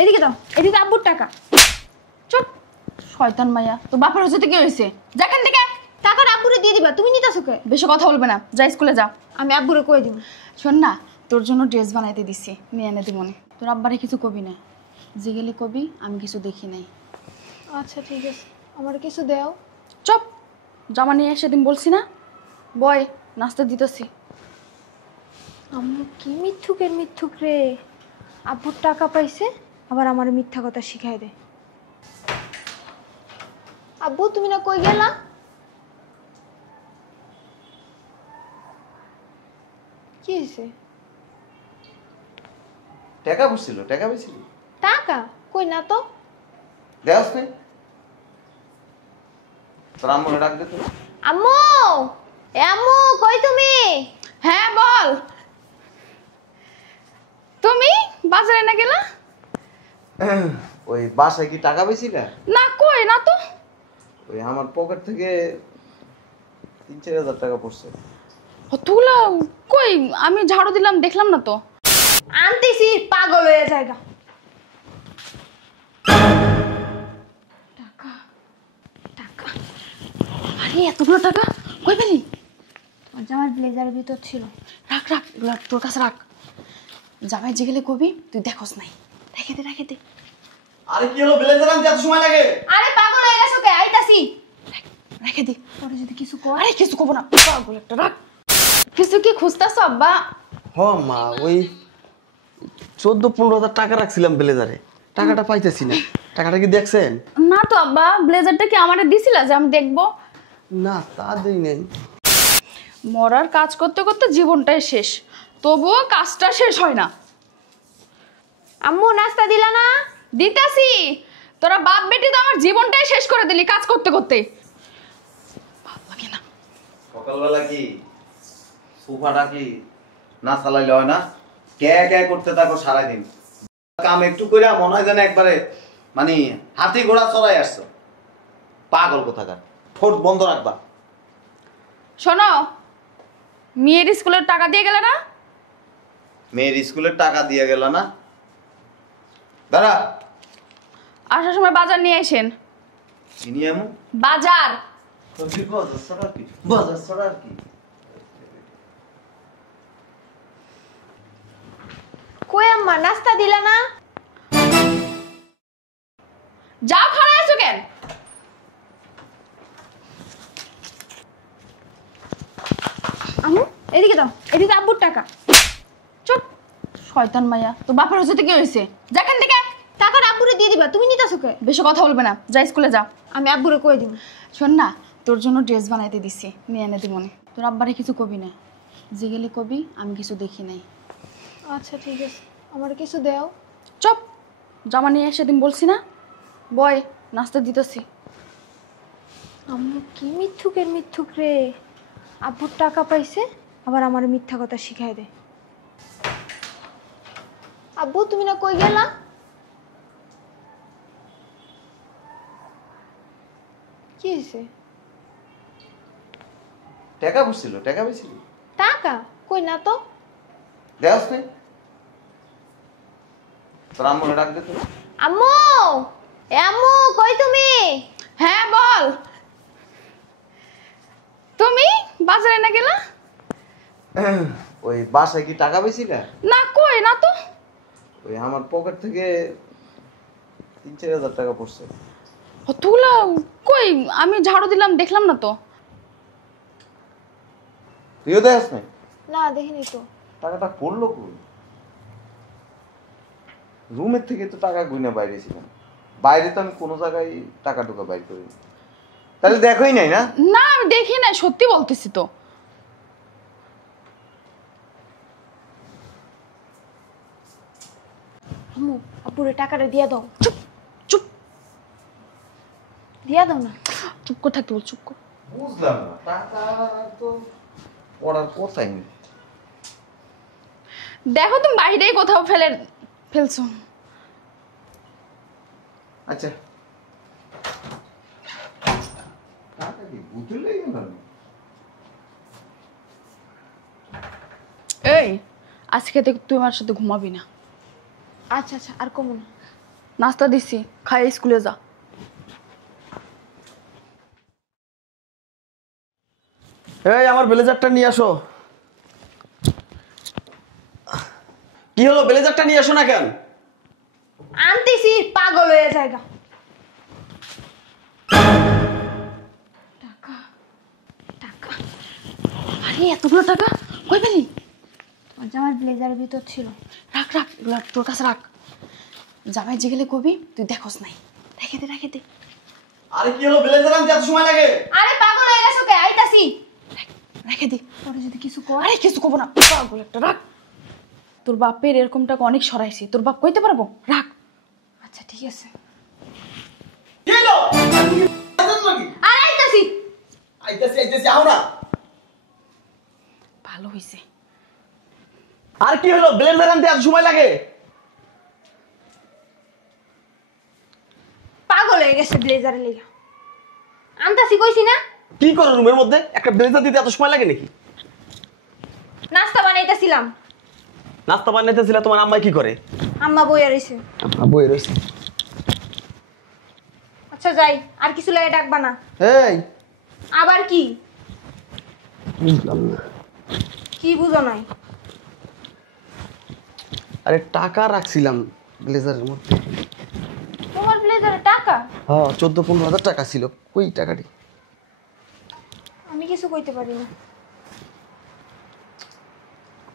এদিকে দাও, এদিকে আব্বুর টাকা। চুপ শয়তান মাইয়া, তো বাপের হচ্ছে কি হয়েছে? যেখান থেকে টাকাটা আব্বুরে দিয়ে দিবা, তুমি নিতেছো কে? বেশি কথা বলবে না, যা স্কুলে যা। আমি আব্বুরে কই দিব। শোন না, তোর জন্য ড্রেস বানাইতে দিছি, নিয়ে এনে দিব মনে। তোর আব্বারে কিছু কবি না, যে গেলি কবি আমি কিছু দেখি নাই। আচ্ছা ঠিক আছে, আমার কিছু দেও। চুপ, জামা নিয়ে সেদিন বলছি না, বয় নাস্তা দিতেছি। আম্মু কি মিথ্যুকের মিথ্যুক রে, আব্বুর টাকা পাইছে আবার আমার মিথ্যা কথা শিখাই দে। আব্বু তুমি না কই গেলা? কি হয়েছে? টাকা বুঝছিল, টাকা পেয়েছিল। টাকা কই না তো। দেওয়াস নেই তোর আম্মুরে ডাক দে তো। আম্মু, এ আম্মু কই তুমি? হ্যাঁ বল, তুমি বাজারে না গেলা? ওই বাসায় কি টাকা পেয়েছিল? না কই না তো। ওই আমার পকেট থেকে 3-4 হাজার টাকা পড়ছে। তুলা কই, আমি ঝাড়ু দিলাম দেখলাম না তো। আনতেছি, পাগল হয়ে জায়গা। টাকা টাকা, আরে এতগুলো টাকা কই পেলি? জামার ব্লেজারের ভিতর ছিল। রাখ রাখ, এগুলো তোর কাছে রাখ। জামাই যে গেলে কবি তুই দেখোস নাই, রেখে দে রেখে দে। আরে কি হলো, ব্লেজার আনতে এত সময় লাগে? আরে পাগল হয়ে গেছো কে? আইতাছি। রেখে দে, পরে যদি কিছু কর। আরে কিছু কব না, পাগল একটা, রাখ। কিছু কি খুঁজতেছ আব্বা? হ মা, ওই 14-15 হাজার টাকা রাখছিলাম ব্লেজারে, টাকাটা পাইতেছি না। টাকাটা কি দেখছেন? না তো আব্বা, ব্লেজারটা কি আমারে দিছিলা যে আমি দেখবো? না তা দেই নাই। মরার কাজ করতে করতে জীবনটাই শেষ, তবুও কাজটা শেষ হয় না। আম্মু নাস্তা দিলা না? দিতাছি, তোরা বাপ বেটি তো আমার জীবনটাই শেষ করে দিলি কাজ করতে করতে। ভালো লাগে না। সকালবেলা কি সোফাটা কি না চালাইলে হয় না? কে কে করতে থাকো সারাদিন, কাম একটু করে মনে হয় যেন একবারে মানে হাতি ঘোড়া চড়াই আসছো। পাগল কোথাকার, ঠোঁট বন্ধ রাখবা। শোনো, মেয়ের স্কুলের টাকা দিয়ে গেলে না? মেয়ের স্কুলের টাকা দিয়ে গেল না? দাঁড়া, আসার সময় বাজার নিয়ে আসেন। চিনি এমন বাজার। বাজার ছড়া আর কি। কই আম্মা নাস্তা দিলা না? যাও, খাড়া আছো কেন? আম্মু এদিকে দাও, এদিকে আব্বুর টাকা। চুপ শয়তান মাইয়া, তো বাপের হচ্ছে কি হয়েছে? যেখান থেকে টাকাটা আব্বুরে দিয়ে দিবা, তুমি নিতেছো কে? বেশি কথা বলবে না, যা স্কুলে যা। আমি আব্বুরে কই দিব। শোন না, তোর জন্য ড্রেস বানাইতে দিছি, নিয়ে এনে দিব মনে। তোর আব্বারে কিছু কবি না, যে গেলি কবি আমি কিছু দেখি নাই। আচ্ছা ঠিক আছে, আমার কিছু দেও। চুপ, জামা নিয়ে সেদিন বলছি না, বয় নাস্তা দিতেছি। আম্মু কি মিথ্যুকের মিথ্যুক রে, আব্বুর টাকা পাইছে আবার আমার মিথ্যা কথা শিখাই দে। আব্বু তুমি না কই গেলা? কি হয়েছে? টাকা বুঝছিল, টাকা পেয়েছিল। টাকা কই না তো। দেওয়াস নেই তোর আম্মুরে ডাক দে তো। আম্মু, এ আম্মু কই তুমি? হ্যাঁ বল, তুমি বাজারে না গেলা? ওই বাসায় কি টাকা পেয়েছিল? না কই না তো। ওই আমার পকেট থেকে 3-4 হাজার টাকা পড়ছে। তুলা কই, আমি ঝাড়ু দিলাম দেখলাম না তো। তুইও দেখাস নাই? না দেখিনি তো। টাকাটা পড়লো কই? রুমের থেকে তো টাকা গুনে বাইরে ছিলাম, বাইরে তো আমি কোনো জায়গায় টাকা ঢোকা বাইর করিনি। তাহলে দেখোই নাই না? না আমি দেখি না, সত্যি বলতেছি তো। আম্মু আব্বুরে টাকাটা দিয়া দাও। চুপ চুপ, দিয়া দাও না। চুপ করে থাকতে বল, চুপ কর। বুঝলাম না, টাকা তো পড়ার কথাই নেই। দেখো তুমি বাইরেই কোথাও ফেলছো। আচ্ছা টাকা কি বুঝলে গেল? এই আজকে থেকে তুই আমার সাথে ঘুমাবি না। আচ্ছা আচ্ছা, আর কমো না। নাস্তা দিছি, খাই স্কুলে যা। এই আমার ব্লেজারটা নিয়ে আসো। কি হলো, ব্লেজারটা নিয়ে আসো না কেন? আনতেছি, পাগল হয়ে জায়গা। টাকা টাকা, আরে এতগুলো টাকা কই পেলি? তোমার জামার ব্লেজারের ভিতর ছিল। রাখ রাখ, এগুলো তোর কাছে রাখ। জামাই যে গেলে কবি তুই দেখোস নাই। রেখে দে রেখে দে। আরে কি হলো, ব্লেজার আনতে এত সময় লাগে? আরে পাগল হয়ে গেছো কে? আইতাছি। রেখে দে। পরে যদি কিছু কর। আরে কিছু কব না, পাগল একটা, রাখ। তোর বাপের এরকম টাকা অনেক সরাইছি, তোর বাপ কইতে পারবো? রাখ। আচ্ছা ঠিক আছে। কি হলো? ব্লেজার নাকি? আরে আইতাছি। আইতাছি আও না। ভালো হইছে। আর কি হলো, ব্লেজার আনতে এত সময় লাগে? পাগল হয়ে গেছে ব্লেজারের লেগা। আনতাছি কইছি না? কি করো রুমের মধ্যে? একটা ব্লেজার দিতে এত সময় লাগে নাকি? নাস্তা বানাইতেছিলাম। নাস্তা বানাইতেছিল, তোমার আম্মা কি করে? আম্মা বইয়া রইছে। বই রইছে। আচ্ছা যাই, আর কিছু লাগে ডাকবা না। এই আবার কি? বুঝলাম না। কি বুঝো নাই? আরে টাকা রাখছিলাম ব্লেজারের মধ্যে। তোমার ব্লেজারে টাকা? হ্যাঁ, 14-15 হাজার টাকা ছিল। কই টাকাটি? আমি কিছু কইতে পারি না।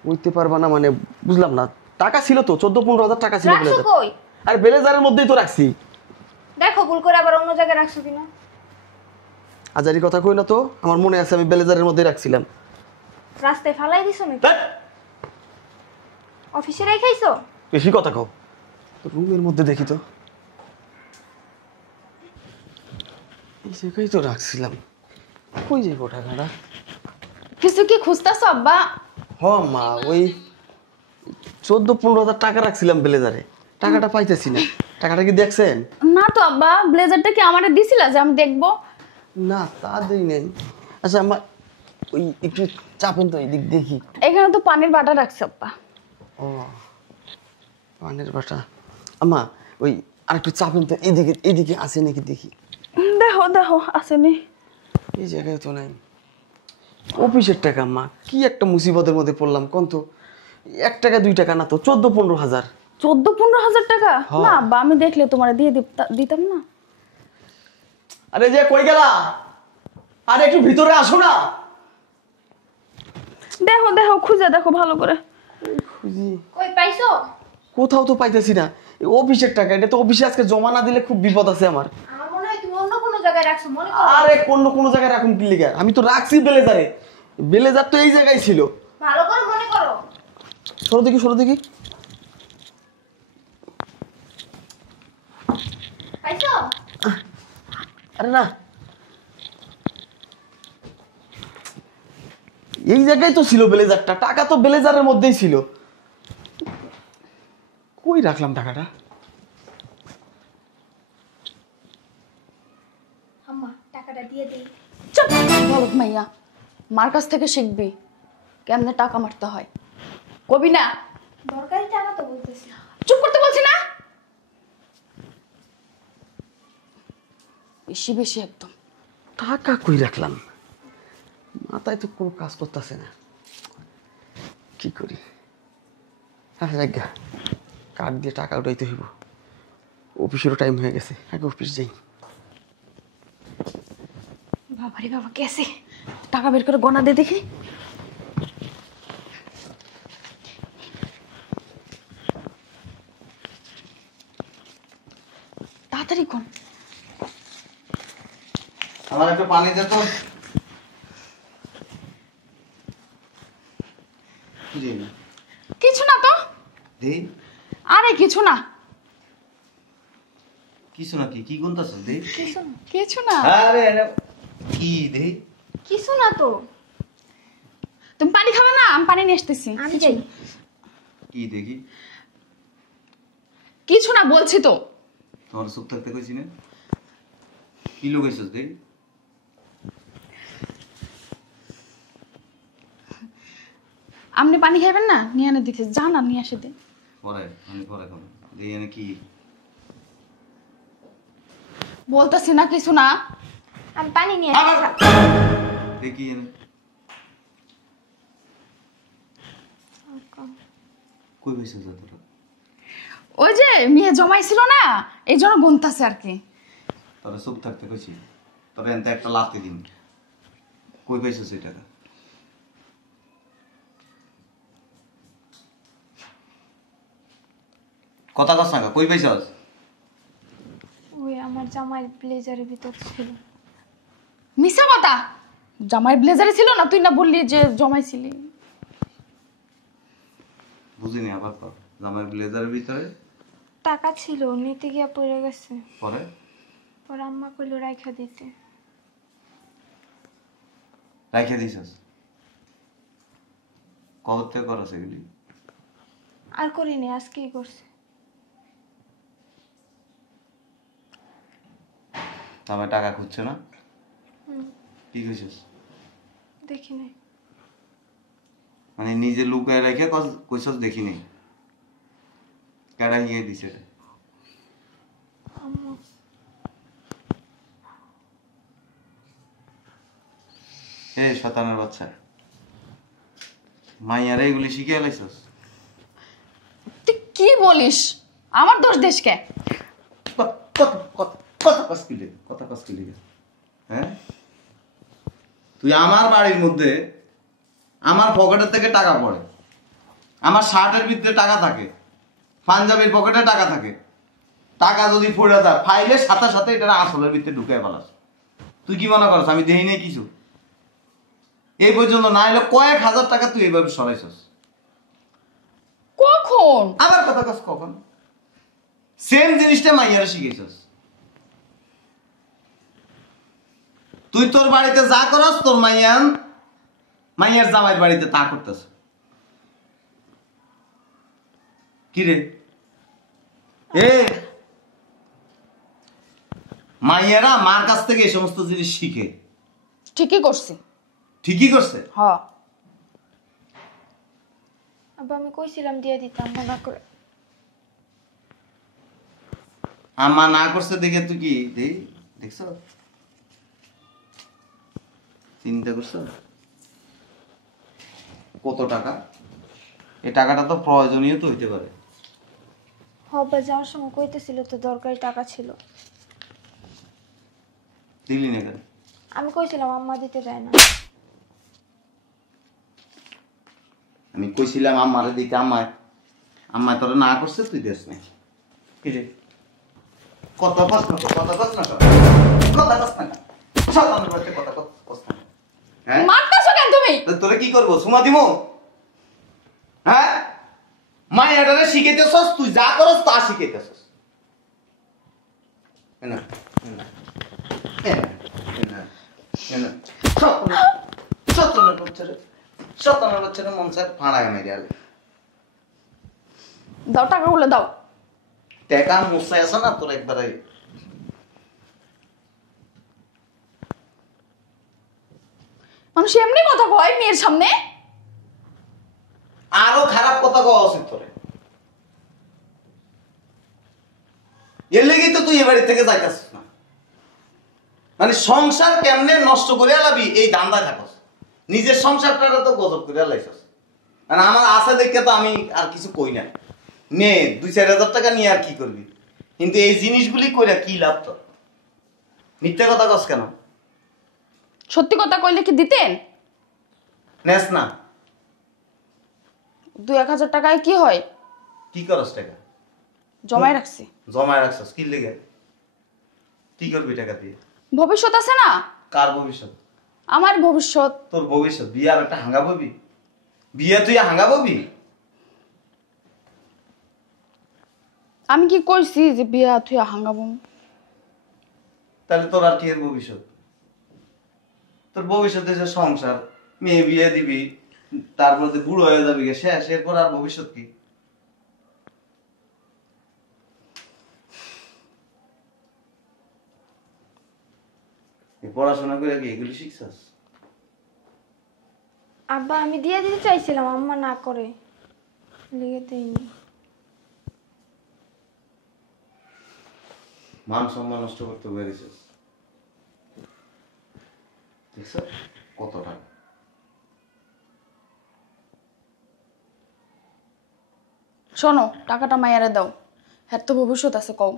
কইতে পারবা না মানে বুঝলাম না। টাকা ছিল তো, 14-15 হাজার টাকা ছিল রাখছো ব্লেজার। কই? আর ব্লেজারের মধ্যেই তো রাখছি। দেখো ভুল করে আবার অন্য জায়গায় রাখছো কিনা। আজারি কথা কই না তো, আমার মনে আছে আমি ব্লেজারের মধ্যেই রাখছিলাম। রাস্তায় ফালাই দিছো নাকি? ধ্যাৎ, অফিসে রেখাইছো? বেশি কথা কও। তো রুমের মধ্যে দেখি তো, এই জায়গায় তো রাখছিলাম। কই যাইব টাকাটা? কিছু কি খুঁজতেছ আব্বা? হ মা, ওই 14-15 হাজার টাকা রাখছিলাম ব্লেজারে। টাকাটা পাইতেছি না। টাকাটা কি দেখছেন? না তো আব্বা, ব্লেজারটা কি আমারে দিছিলা যে আমি দেখবো? না, তা দেই নাই। আচ্ছা আমার ওই একটু চাপেন তো, এদিক দেখি। এখানে তো পানির বাটা রাখছে আব্বা। ও, পানের বাটা। আম্মা ওই আর একটু চাপেন তো, এদিকে এদিকে আছে নাকি দেখি। দেখো দেখো আসেনি। এই জায়গায় তো নাই। অফিসের টাকা মা, কি একটা মুসিবতের মধ্যে পড়লাম কোন তো। 1 টাকা 2 টাকা না তো, 14-15 হাজার। 14-15 হাজার টাকা? হ্যাঁ। না আব্বা, আমি দেখলে তোমার দিয়ে দিতাম না। আরে যে কই গেলা? আরে একটু ভিতরে আসো না। দেখো দেখো, খুঁজে দেখো ভালো করে। খুঁজি, কই পাইছো? কোথাও তো পাইতেছি না। এই অফিসের টাকা, এটা তো অফিসে আজকে জমা না দিলে খুব বিপদ আছে আমার। আমার মনে হয় তুমি অন্য কোনো জায়গায় রাখছো, মনে করো। আরে কোন জায়গায় রাখুন কি লিগা? আমি তো রাখছি ব্লেজারে। ব্লেজার তো এই জায়গায় ছিল। ভালো করে মনে করো। সরো দেখি, সরো দেখি। পাইছো? আরে না, এই জায়গায় তো ছিল ব্লেজারটা। টাকা তো ব্লেজারের মধ্যেই ছিল। কই রাখলাম টাকাটা? আম্মা টাকাটা দিয়ে দেই। চুপ বলত মাইয়া, মার কাছ থেকে শিখবি কেমনে টাকা মারতে হয়। কবি না? দরকারি টাকা তো বলতেছি। চুপ করতে বলছি না? বেশি বেশি একদম। টাকা কই রাখলাম? মাথায় তো কোনো কাজ করতেছে না। কি করি? হ্যাঁ জায়গা, কার্ড দিয়ে টাকা উঠাইতে হইব। অফিসেরও টাইম হয়ে গেছে, আগে অফিস যাই। বাবারে বাবা, কেসে টাকা বের করে গনা দে দেখি। তাড়াতাড়ি কোন। আমার একটা পানি দে তো। জি না। কিছু না তো। দে। আরে কিছু না। কিছু না কি? কি গুনতাছ দে? কিছু না। কিছু না। আরে কি দে? কিছু না তো। তুমি পানি খাবে না? আমি পানি নিয়ে আসতেছি। আমি যাই। কি দেখি? কিছু না বলছি তো। তোমার চুপ থাকতে কইছি না? কি লুকাইছস দে? আপনি পানি খাইবেন না? নিয়ে এনে দিতে যা না, নিয়ে আসে দে। পরে আমি পরে খাবো। দিয়ে এনে কি? বলতেছি না কিছু না। আমি পানি নিয়ে আবার দেখি কই বসে যা তোরা? ওই যে মেয়ে জমাইছিল না, এই জন্য গুনতাছে আর কি। তোরা চুপ থাকতে কইছি, তবে এনতে একটা লাথি দিন। কই পাইছিস এই টাকা? কথা কস না, কই পাইছিস? ওই আমার জামাই ব্লেজারের ভিতর ছিল। মিছা কথা, জামাই ব্লেজারে ছিল না, তুই না বললি যে জমাইছিলি। বুঝিনি, আবার কর। জামার ব্লেজারের ভিতরে টাকা ছিল, নিতে গিয়া পড়ে গেছে। পরে পরে আম্মা কইলো রাইখা দিতে। রাইখে দিছিস? কবে থেকে করছ এগুলি? আর করিনি, আজকেই করছে। আমার টাকা খুঁজছে না? হুম, কি কইছিস? দেখি নাই। মানে নিজে লুকায় রেখে কইছস দেখি নেই? কেডা হিয়ে দিছে রে? আম্মু। এ শতানের বাচ্চা, মাইয়ারে এগুলি শিখিয়ে লাইছস? তুই কি বলিস? আমার দোষ দেশকে। কথা কস কি লিগে? হ্যাঁ, তুই আমার বাড়ির মধ্যে আমার পকেটের থেকে টাকা পড়ে, আমার শার্টের ভিতরে টাকা থাকে, পাঞ্জাবির পকেটে টাকা থাকে, টাকা যদি পড়ে যায় ফাইলের সাথে সাথে এটা আসলের ভিতরে ঢুকাই ফেলাস। তুই কি মনে করছ আমি দেই নাই কিছু? এই পর্যন্ত না এলো কয়েক হাজার টাকা তুই এইভাবে সরাইছস। কখন? আবার কথা কস কখন? সেম জিনিসটা মাইয়ারে শিখেছস। তুই তোর বাড়িতে যা করস তোর মাইয়ার জামাইয়ের বাড়িতে তা করতেছ। কি রে? এ মাইয়ারা মার কাছ থেকে এই সমস্ত জিনিস শিখে। ঠিকই করছি। ঠিকই করছে। হ, আব্বা আমি কইছিলাম দিয়ে দিতাম, মনে করে। আমা না করছে দেখে তুই কি দেখছ? চিন্তা করছ কত টাকা? এই টাকাটা তো প্রয়োজনীয় তো হইতে পারে। হব্বা যাওয়ার সময় কইতেছিল তো দরকারি টাকা ছিল। দিলি না কেন? আমি কইছিলাম আম্মা দিতে দেয় না। আমি কইছিলাম আমারে দিকে, আম্মা তোরা না করছে তুই দেশ নাই। কি রে? কথা কস না, কথা কস না, কথা কস না, সাবধানে বলতে কথা কস না। হ্যাঁ, মারতাছো কেন তুমি? তোরে কি করবো? সুমা দিমু? হ্যাঁ, মাইয়াটারে শিখাইতেছস, তুই যা করস তা শিখাইতেছস। এনা এনা এনা এনা সতনের বাচ্চারা মন চায় ফাঁড়ায় মেরে আলে। দাও টাকাগুলো দাও। টাকা মুসাই আছে না তোর একবারে। মানুষ এমনি কথা কয় মেয়ের সামনে? আরো খারাপ কথা কওয়া উচিত তোরে। এর লেগেই তো তুই এ বাড়ি থেকে যাইতাছিস না। মানে সংসার কেমনে নষ্ট করে আলাবি এই দান্দায় থাকস। নিজের সংসারটা তো গজব করে আলাইছস। মানে আমার আশা দেখে তো আমি আর কিছু কই না। নে 2-4 হাজার টাকা নিয়ে আর কি করবি? কিন্তু এই জিনিসগুলি কইরা কি লাভ তোর? মিথ্যা কথা কস কেন? সত্যি কথা কইলে কি দিতেন? নেস না? 2-1000 টাকায় কি হয়? কি করস টাকা? জমাই রাখছি। জমায় রাখছস কি লেগে? কি করবি টাকা দিয়ে? ভবিষ্যৎ আছে না? কার ভবিষ্যৎ? আমার ভবিষ্যৎ। তোর ভবিষ্যৎ বিয়ে আর একটা হাঙ্গা ববি? বিয়ে তুই হাঙ্গা ববি? আমি কি কইছি যে বিয়া তুই হাঙ্গাবো? তাহলে তোর আর কি এর ভবিষ্যৎ? তোর ভবিষ্যতে যে সংসার, মেয়ে বিয়ে দিবি, তারপর যে বুড়ো হয়ে যাবি শেষ, এরপর আর ভবিষ্যৎ কি? পড়াশোনা করে কি এগুলি শিখছস? আব্বা আমি দিয়ে দিতে চাইছিলাম, আম্মা না করে লিগে দেয়নি। মান সম্মান নষ্ট করতে পেরেছিস দেখছ কত টাকা শোনো টাকাটা মাইয়ারে দাও, হ্যাঁ তো ভবিষ্যৎ আছে কও।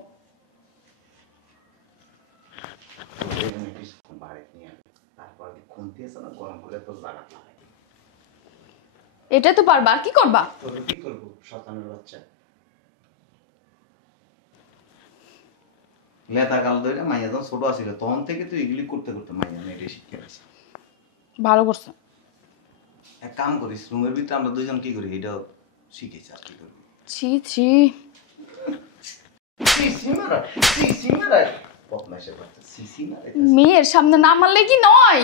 এটা তো পারবা, আর কি করবা? কি করবো শতানের বাচ্চা লেতা কাল ধরে মাইয়া যখন ছোট আছিল তখন থেকে তুই এগুলি করতে করতে মাইয়া মেয়েটা শিখে গেছে। ভালো করছো। এক কাম করিস রুমের ভিতরে আমরা দুজন কি করি এটাও শিখেছি আর কি করবি। ছি ছি, মেয়ের সামনে না মারলে কি নয়?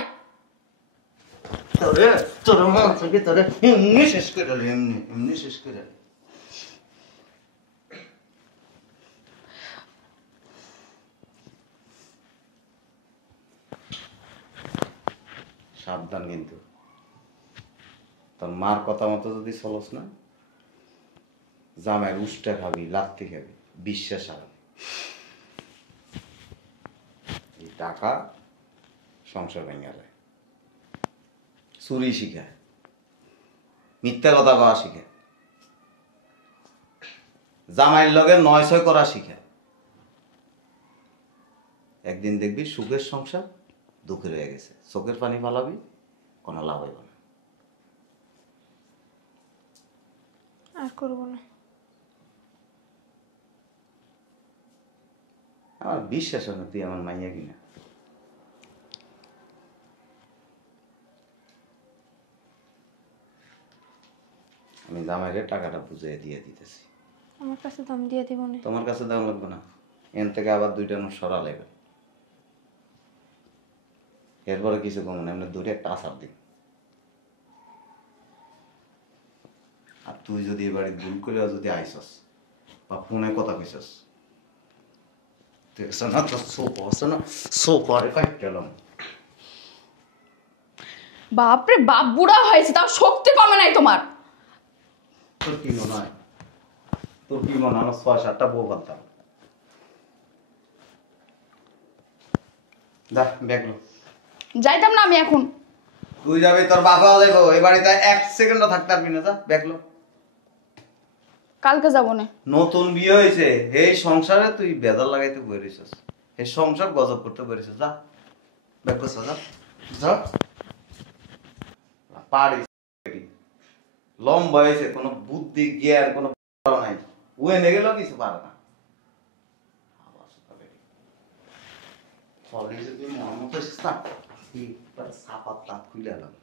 তোর মাকে তোরে এমনি শেষ করে দিল, এমনি এমনি শেষ করে দিল। সাবধান কিন্তু তোর মার কথা মতো যদি চলস না জামাই উষ্টা খাবি লাত্তি খাবি বিশ্বাস হারাবি। এই টাকা সংসার ভেঙে যায়, চুরি শিখায়, মিথ্যা কথা কওয়া শিখায়, জামাইয়ের লগে ৯-৬ করা শিখায়। একদিন দেখবি সুখের সংসার দুঃখের হয়ে গেছে, চোখের পানি ফালাবি কোনো লাভ হইব না। আর করবো না। আমার বিশ্বাস হয় না তুই আমার মাইয়া কিনা। আমি জামাইরে টাকাটা বুঝিয়ে দিয়ে দিতেছি। আমার কাছে দাম দিয়ে দিব না। তোমার কাছে দাম লাগবে না, এন থেকে আবার 2টা নোট সরা লাগবে। এরপরে কিছু কম না, এমনি 2টা একটা আসার দিন। আর তুই যদি এবারে ভুল করে যদি আইসস বা ফোনে কথা কইসস দেখছ না তোর সোপ আছে না সোপারে কাট গেলাম। বাপরে বাপ, বুড়া হয়েছে তাও শক্তি কমে নাই তোমার। তোর কি মনে হয়, তোর কি মনে হয় 6-7টা বউ বাঁধতাম। যা ব্যাগলো যাইতাম না আমি এখন। তুই যাবি, তোর বাবা যাইব, এই বাড়িতে 1 সেকেন্ডও থাকতে পারবি না। যা ব্যাগলো। কালকে যাবো না। নতুন বিয়ে হয়েছে, এই সংসারে তুই বেজার লাগাইতে বইরিছস, এই সংসার গজব করতে বইরিছস। যা ব্যাগ গোছা, যা যা। পারি লম্বা হয়েছে, কোনো বুদ্ধি জ্ঞান কোনো নাই, উয়ে নে গেলেও কিছু পারে না। কলেজে তুই মন মতো এসেছিস না, সাপাত তাপ খুলে এলাম।